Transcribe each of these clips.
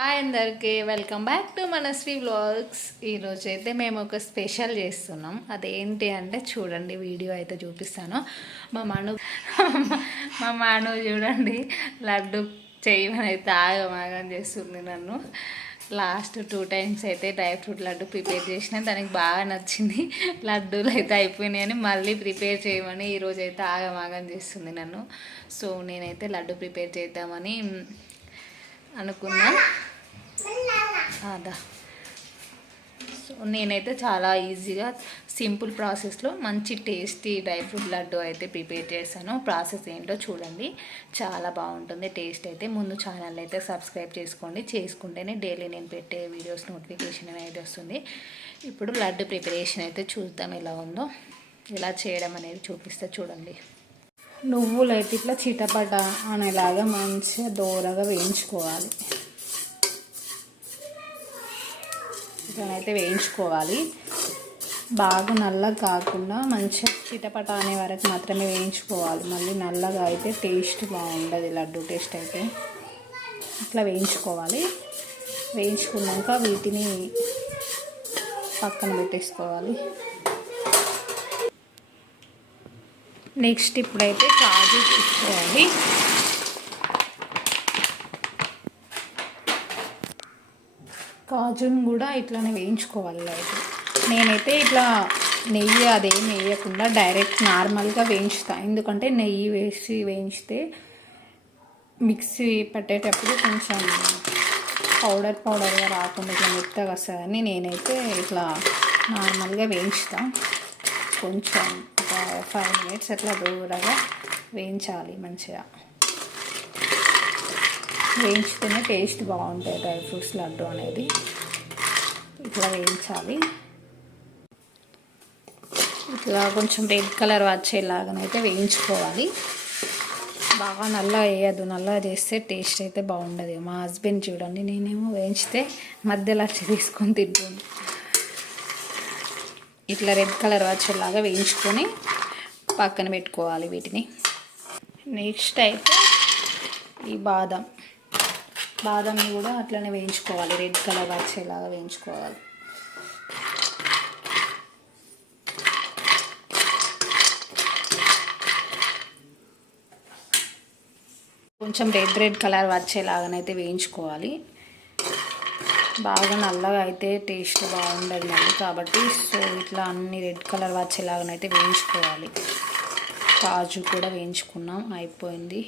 Hi అందరికి welcome back to Manasri vlogs. ఈరోజు అయితే మేము ఒక స్పెషల్ చేస్తున్నాం. అదేంటి అంటే చూడండి వీడియో అయితే చూపిస్తాను. మా మను మా మాను చూడండి లడ్డు చేయమని అయితే ఆగమాగం చేస్తుంది నన్ను. లాస్ట్ టూ టైమ్స్ అయితే డ్రై ఫ్రూట్ లడ్డు ప్రిపేర్ చేసిన. దానికి బాగా నచ్చింది. లడ్డూలు అయితే అయిపోయినాయని మళ్ళీ ప్రిపేర్ చేయమని ఈరోజు అయితే ఆగమాగం చేస్తుంది నన్ను. సో నేనైతే లడ్డు ప్రిపేర్ చేద్దామని అనుకున్నా. అదా. సో నేనైతే చాలా ఈజీగా సింపుల్ ప్రాసెస్లో మంచి టేస్టీ డ్రై ఫ్రూట్ లడ్డు అయితే ప్రిపేర్ చేశాను. ప్రాసెస్ ఏంటో చూడండి. చాలా బాగుంటుంది. టేస్ట్ అయితే ముందు ఛానల్ అయితే సబ్స్క్రైబ్ చేసుకోండి. చేసుకుంటేనే డైలీ నేను పెట్టే వీడియోస్ నోటిఫికేషన్ అనేది వస్తుంది. ఇప్పుడు లడ్డు ప్రిపరేషన్ అయితే చూద్దాం ఎలా ఉందో. ఎలా చేయడం అనేది చూపిస్తే చూడండి. నువ్వులు అయితే ఇట్లా చిటపట అనేలాగా మంచిగా దూరగా వేయించుకోవాలి. అయితే వేయించుకోవాలి. బాగా నల్లగా కాకుండా మంచిగా చిటపట అనే వరకు మాత్రమే వేయించుకోవాలి. మళ్ళీ నల్లగా అయితే టేస్ట్ బాగుండదు లడ్డు టేస్ట్ అయితే. ఇట్లా వేయించుకోవాలి. వేయించుకున్నాక వీటిని పక్కన పెట్టేసుకోవాలి. నెక్స్ట్ ఇప్పుడైతే కాజు తీసుకోవాలి కాజును కూడా ఇట్లానే వేయించుకోవాలి లైట్. నేనైతే ఇట్లా నెయ్యి అదేం వేయకుండా డైరెక్ట్ నార్మల్గా వేయించుతాను ఎందుకంటే నెయ్యి వేసి వేయించితే మిక్సీ పట్టేటప్పుడు కొంచెం పౌడర్ పౌడర్గా రాకుండా ఇట్లా మెత్తగా వస్తుందని నేనైతే ఇట్లా నార్మల్గా వేయించుతా. కొంచెం ఒక ఫైవ్ మినిట్స్ అట్లా దూరగా వేయించాలి మంచిగా. వేయించితేనే టేస్ట్ బాగుంటాయి డ్రై ఫ్రూట్స్ లడ్డు అనేది. ఇట్లా వేయించాలి. ఇట్లా కొంచెం రెడ్ కలర్ వచ్చేలాగానైతే వేయించుకోవాలి. బాగా నల్లగా వేయద్దు. నల్లా చేస్తే టేస్ట్ అయితే బాగుండదు. మా హస్బెండ్ చూడండి నేనేమో వేయించితే మధ్యలో వచ్చి తీసుకొని తింటుంది. ఇట్లా రెడ్ కలర్ వచ్చేలాగా వేయించుకొని పక్కన పెట్టుకోవాలి వీటిని. నెక్స్ట్ అయితే ఈ బాదం. బాదంని కూడా అట్లనే వేయించుకోవాలి. రెడ్ కలర్ వచ్చేలాగా వేయించుకోవాలి. కొంచెం రెడ్ రెడ్ కలర్ వచ్చేలాగానైతే వేయించుకోవాలి. బాగా నల్లగా అయితే టేస్ట్ బాగుండదు మళ్ళీ కాబట్టి సో ఇట్లా అన్ని రెడ్ కలర్ వచ్చేలాగానైతే వేయించుకోవాలి. కాజు కూడా వేయించుకున్నాం. అయిపోయింది.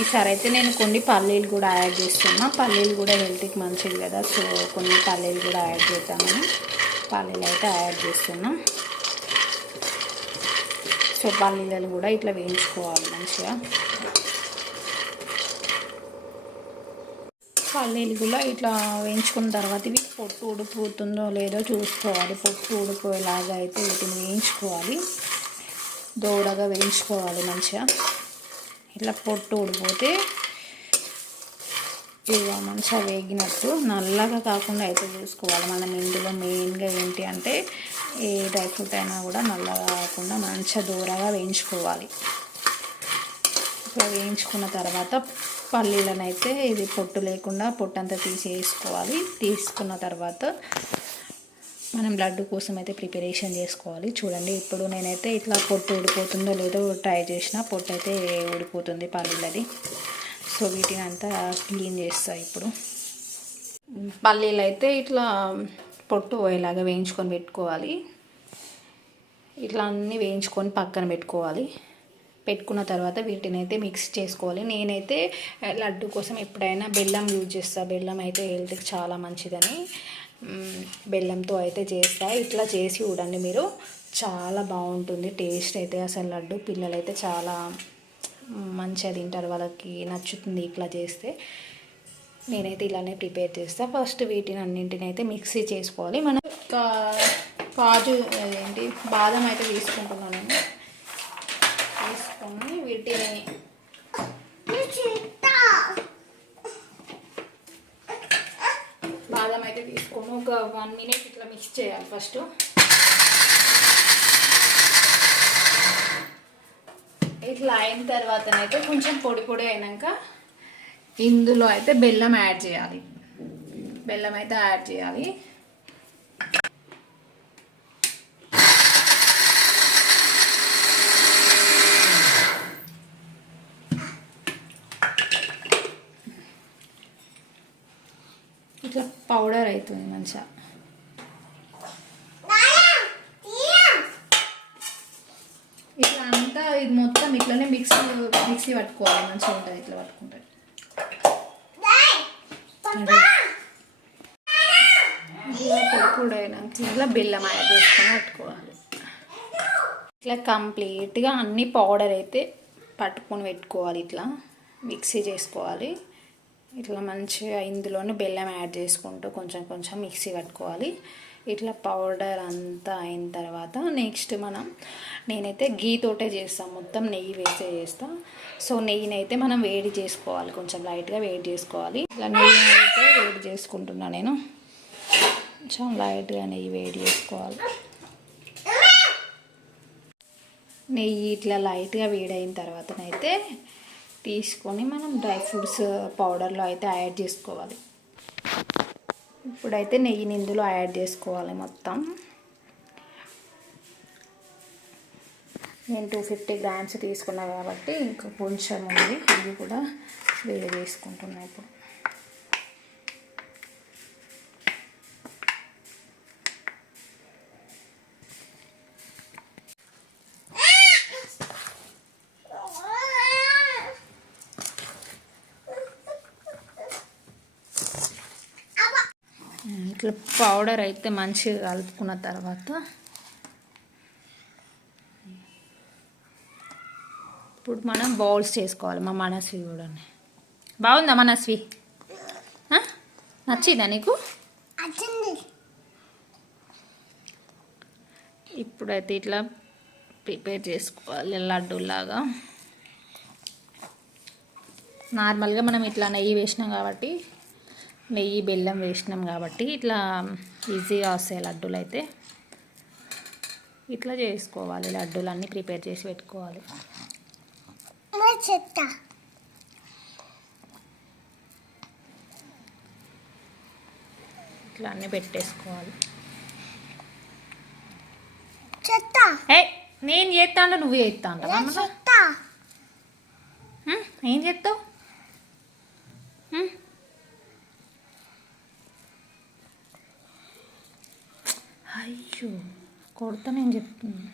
ఈసారి అయితే నేను కొన్ని పల్లీలు కూడా యాడ్ చేస్తున్నా. పల్లీలు కూడా హెల్త్కి మంచిది కదా సో కొన్ని పల్లీలు కూడా యాడ్ చేద్దామని పల్లీలు అయితే యాడ్ చేస్తున్నా. సో పల్లీలను కూడా ఇట్లా వేయించుకోవాలి మంచిగా. పల్లీలు కూడా ఇట్లా వేయించుకున్న తర్వాత ఇవి పొట్టు ఉడిపోతుందో లేదో చూసుకోవాలి. పొట్టు ఉడిపోయేలాగా అయితే వీటిని వేయించుకోవాలి. దూడగా వేయించుకోవాలి మంచిగా. ఇట్లా పొట్టు ఊడిపోతే ఇక మంచిగా వేగినట్టు నల్లగా కాకుండా అయితే చూసుకోవాలి. మనం ఇందులో మెయిన్గా ఏంటి అంటే ఏ డ్రై ఫ్రూట్ అయినా కూడా నల్లగా కాకుండా మంచిగా దూరగా వేయించుకోవాలి. ఇట్లా వేయించుకున్న తర్వాత పల్లీలను అయితే ఇది పొట్టు లేకుండా పొట్టు అంతా తీసేసుకోవాలి. తీసుకున్న తర్వాత మనం లడ్డు కోసం అయితే ప్రిపరేషన్ చేసుకోవాలి. చూడండి ఇప్పుడు నేనైతే ఇట్లా పొట్టు ఊడిపోతుందో లేదో ట్రై చేసిన. పొట్టు అయితే ఊడిపోతుంది పల్లీలది. సో వీటిని అంతా క్లీన్ చేస్తా ఇప్పుడు. పల్లీలు అయితే ఇట్లా పొట్టు పోయేలాగా వేయించుకొని పెట్టుకోవాలి. ఇట్లా అన్నీ వేయించుకొని పక్కన పెట్టుకోవాలి. పెట్టుకున్న తర్వాత వీటిని అయితే మిక్స్ చేసుకోవాలి. నేనైతే లడ్డు కోసం ఎప్పుడైనా బెల్లం యూజ్ చేస్తాను బెల్లం అయితే హెల్త్కి చాలా మంచిదని. బెల్లంతో అయితే చేస్తా. ఇట్లా చేసి చూడండి మీరు. చాలా బాగుంటుంది. టేస్ట్ అయితే అసలు లడ్డు పిల్లలైతే చాలా మంచిగా తింటారు. వాళ్ళకి నచ్చుతుంది ఇట్లా చేస్తే. నేనైతే ఇలానే ప్రిపేర్ చేస్తాను ఫస్ట్ వీటిని అన్నింటిని అయితే మిక్సీ చేసుకోవాలి. మనం కాజు ఏంటి బాదం అయితే తీసుకుంటున్నాను తీసుకొని వీటిని వన్ మినిట్ ఇట్లా మిక్స్ చేయాలి ఫస్ట్. ఇట్లా అయిన తర్వాతనైతే కొంచెం పొడి పొడి అయినాక ఇందులో అయితే బెల్లం యాడ్ చేయాలి. బెల్లం అయితే యాడ్ చేయాలి ఇట్లా పౌడర్ అవుతుంది మంచిగా. ఇట్లా అంతా ఇది మొత్తం ఇట్లనే మిక్సీ మిక్సీ పట్టుకోవాలి. మంచిగా ఉంటుంది ఇట్లా పట్టుకుంటే. ఇట్లా ఇట్లా బెల్లం యాడ్ చేసుకొని పట్టుకోవాలి. ఇట్లా కంప్లీట్గా అన్ని పౌడర్ అయితే పట్టుకొని పెట్టుకోవాలి ఇట్లా. మిక్సీ చేసుకోవాలి. ఇట్లా మంచిగా ఇందులోనే బెల్లం యాడ్ చేసుకుంటూ కొంచెం కొంచెం మిక్సీ కట్టుకోవాలి. ఇట్లా పౌడర్ అంతా అయిన తర్వాత నెక్స్ట్ మనం నేనైతే గీ తోటే చేస్తాను మొత్తం నెయ్యి వేసే చేస్తాను సో నెయ్యిని అయితే మనం వేడి చేసుకోవాలి. కొంచెం లైట్గా వేడి చేసుకోవాలి. ఇట్లా నెయ్యి అయితే వేడి చేసుకుంటున్నా నేను. కొంచెం లైట్గా నెయ్యి వేడి చేసుకోవాలి. నెయ్యి ఇట్లా లైట్గా వేడైన తర్వాతనైతే తీసుకొని మనం డ్రై ఫ్రూట్స్ పౌడర్లో అయితే యాడ్ చేసుకోవాలి. ఇప్పుడైతే నెయ్యిని ఇందులో యాడ్ చేసుకోవాలి మొత్తం. నేను టూ ఫిఫ్టీ గ్రామ్స్ తీసుకున్నా కాబట్టి ఇంకా కొంచెం ఉంది. ఇది కూడా వేడి చేసుకుంటున్నా ఇప్పుడు. ఇట్లా పౌడర్ అయితే మంచిగా కలుపుకున్న తర్వాత ఇప్పుడు మనం బౌల్స్ చేసుకోవాలి మా మనస్వి కూడా బాగుందా మనస్వి? నచ్చిందా నీకు? ఇప్పుడైతే ఇట్లా ప్రిపేర్ చేసుకోవాలి లడ్డూలాగా. నార్మల్గా మనం ఇట్లా నెయ్యి వేసినాం కాబట్టి నెయ్యి బెల్లం వేసినాం కాబట్టి ఇట్లా ఈజీగా వస్తాయి లడ్డూలు అయితే. ఇట్లా చేసుకోవాలి లడ్డూలు అన్నీ ప్రిపేర్ చేసి పెట్టుకోవాలి. చెత్త. ఇట్లా అన్నీ పెట్టేసుకోవాలి. చెత్త. నేను చేస్తా అంటే నువ్వు చేస్తా అంటావా? ఏం చెప్తావు అయ్యో కొడతా నేను చెప్తున్నా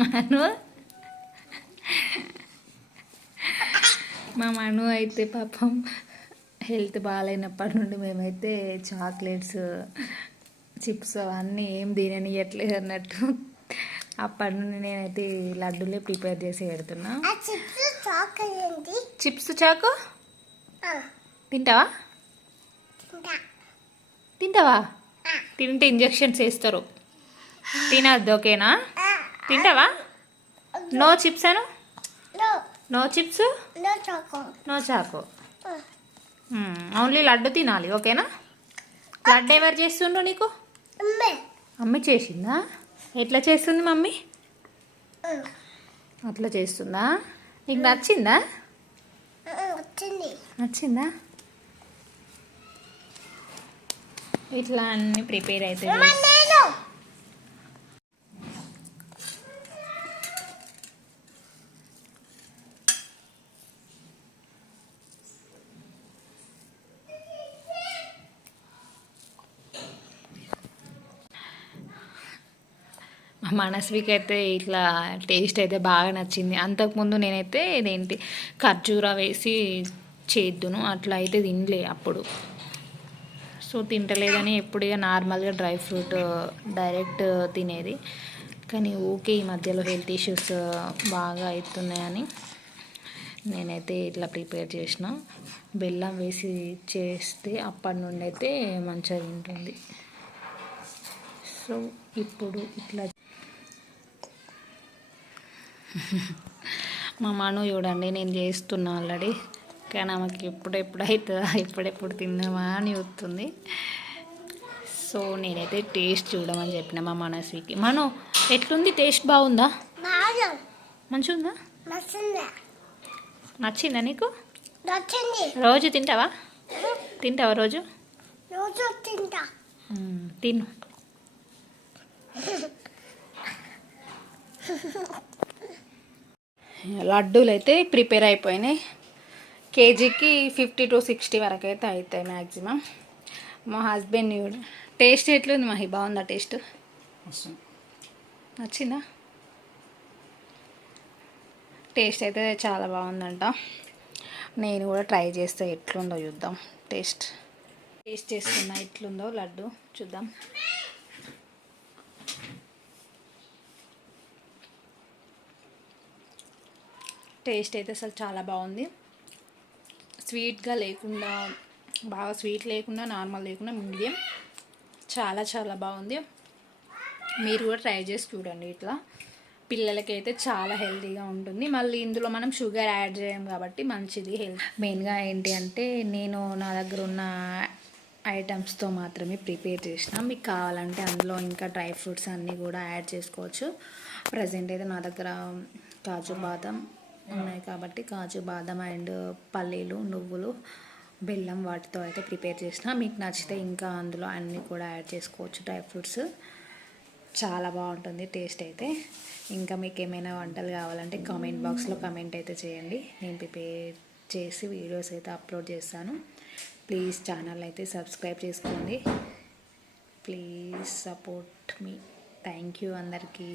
మను మా మను అయితే పాపం హెల్త్ బాగాలేనప్పటి నుండి మేమైతే చాక్లెట్స్ చిప్స్ అవన్నీ ఏం తిననియట్లేదు అన్నట్టు అప్పటి నుండి నేనైతే లడ్డూలే ప్రిపేర్ చేసి పెడుతున్నా. చిప్స్ చాకు తింటావా? తింటావా? తింటే ఇంజెక్షన్స్ వేస్తారు. తినద్దు ఓకేనా? తింటావా? No chips Anu? No. No chips? No choco. No choco. Only laddu తినాలి ఓకేనా? లడ్డు ఎవరు చేస్తుండ్రు నీకు? అమ్మే. చేసిందా? ఎట్లా చేస్తుంది మమ్మీ? అట్లా చేస్తుందా? నీకు నచ్చిందా? నచ్చిందా? ఇట్లా అన్ని ప్రిపేర్ అయితే అమ్మ, చేసి- నేను మా మనస్వికి అయితే ఇట్లా టేస్ట్ అయితే బాగా నచ్చింది. అంతకుముందు నేనైతే ఇదేంటి ఖర్జూరా వేసి చేద్దును అట్లా అయితే తినలే అప్పుడు. సో తింటలేదని ఎప్పుడు ఇక నార్మల్గా డ్రై ఫ్రూట్ డైరెక్ట్ తినేది. కానీ ఓకే ఈ మధ్యలో హెల్త్ ఇష్యూస్ బాగా అవుతున్నాయని నేనైతే ఇట్లా ప్రిపేర్ చేసిన. బెల్లం వేసి చేస్తే అప్పటి నుండి అయితే మంచిగా తింటుంది. సో ఇప్పుడు ఇట్లా మా మను చూడండి నేను చేస్తున్నా ఆల్రెడీ. కానీ ఆమెకి ఎప్పుడు ఎప్పుడు అవుతుందా ఎప్పుడెప్పుడు తిందామా అని వస్తుంది సో నేనైతే టేస్ట్ చూడమని చెప్పిన మా మనస్వికి మను ఎట్లుంది? టేస్ట్ బాగుందా? బాగా. మంచిగా ఉందా నచ్చింది నీకు? రోజు తింటావా? తింటావా రోజు? తింటా. తిను. లడ్డూలు అయితే ప్రిపేర్ అయిపోయినాయి. కేజీకి ఫిఫ్టీ టు సిక్స్టీ వరకు అయితే అవుతాయి మ్యాక్సిమం మా హస్బెండ్ కూడా టేస్ట్ ఎట్లుంది మహి? బాగుందా టేస్ట్? నచ్చిందా? టేస్ట్ అయితే చాలా బాగుందంట. నేను కూడా ట్రై చేస్తే ఎట్లుందో చూద్దాం. టేస్ట్. టేస్ట్ చేస్తున్నా ఎట్లుందో లడ్డు చూద్దాం. టేస్ట్ అయితే అసలు చాలా బాగుంది. స్వీట్గా లేకుండా బాగా స్వీట్ లేకుండా నార్మల్ లేకుండా మీడియం చాలా చాలా బాగుంది. మీరు కూడా ట్రై చేసి చూడండి ఇట్లా. పిల్లలకి అయితే చాలా హెల్తీగా ఉంటుంది. మళ్ళీ ఇందులో మనం షుగర్ యాడ్ చేయం కాబట్టి మంచిది హెల్త్. మెయిన్గా ఏంటి అంటే నేను నా దగ్గర ఉన్న ఐటమ్స్తో మాత్రమే ప్రిపేర్ చేసిన. మీకు కావాలంటే అందులో ఇంకా డ్రై ఫ్రూట్స్ అన్నీ కూడా యాడ్ చేసుకోవచ్చు. ప్రజెంట్ అయితే నా దగ్గర కాజు బాదం ఉన్నాయి కాబట్టి కాజు బాదం అండ్ పల్లీలు నువ్వులు బెల్లం వాటితో అయితే ప్రిపేర్ చేసిన. మీకు నచ్చితే ఇంకా అందులో అన్నీ కూడా యాడ్ చేసుకోవచ్చు. డ్రై ఫ్రూట్స్ చాలా బాగుంటుంది టేస్ట్ అయితే. ఇంకా మీకు ఏమైనా వంటలు కావాలంటే కామెంట్ బాక్స్లో కమెంట్ అయితే చేయండి. నేను ప్రిపేర్ చేసి వీడియోస్ అయితే అప్లోడ్ చేస్తాను. ప్లీజ్ ఛానల్ అయితే సబ్స్క్రైబ్ చేసుకోండి. ప్లీజ్ సపోర్ట్ మీ. థ్యాంక్ యూ అందరికీ.